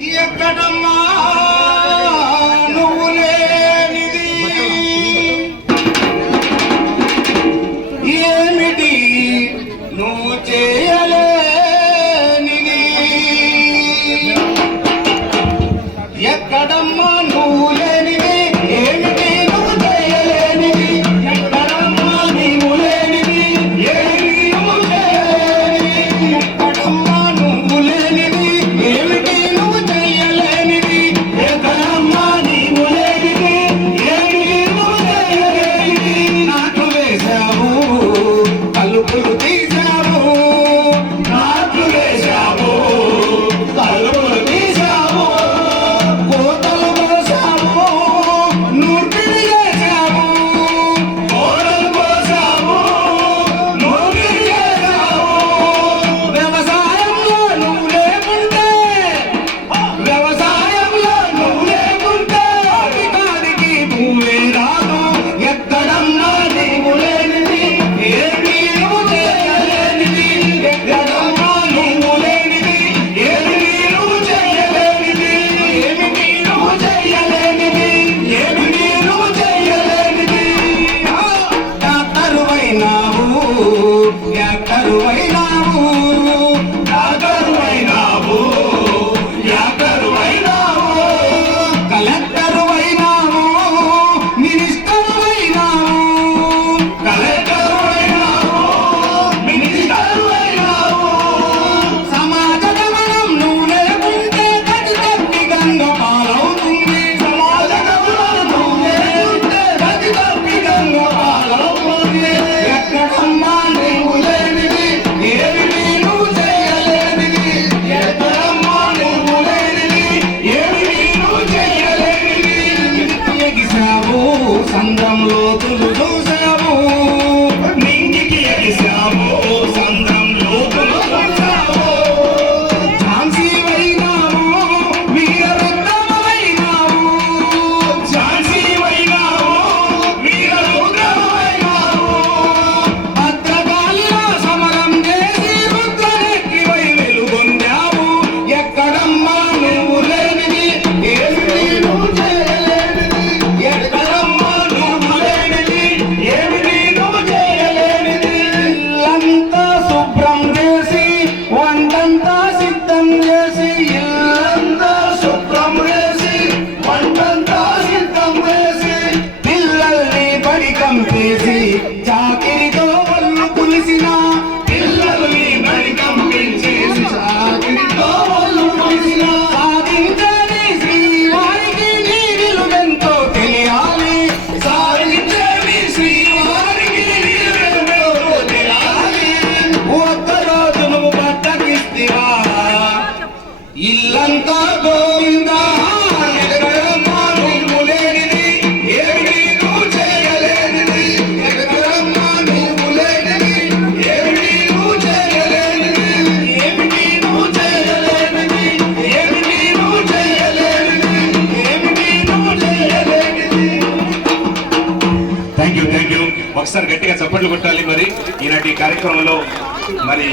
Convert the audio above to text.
ఎక్కడమ్మా? 그와의 చేసి చాకిరితో వల్లు పులిసిన పిల్లల్ని బయటం పెంచేసి చాకిరితో వల్లు పులిసిన సాధించని శ్రీవారికి నీరుగంతో తెలియాలి. ఇల్లంతా గోవిందా? ఒకసారి గట్టిగా చప్పట్లు కొట్టాలి మరి. ఈనాటి కార్యక్రమంలో మరి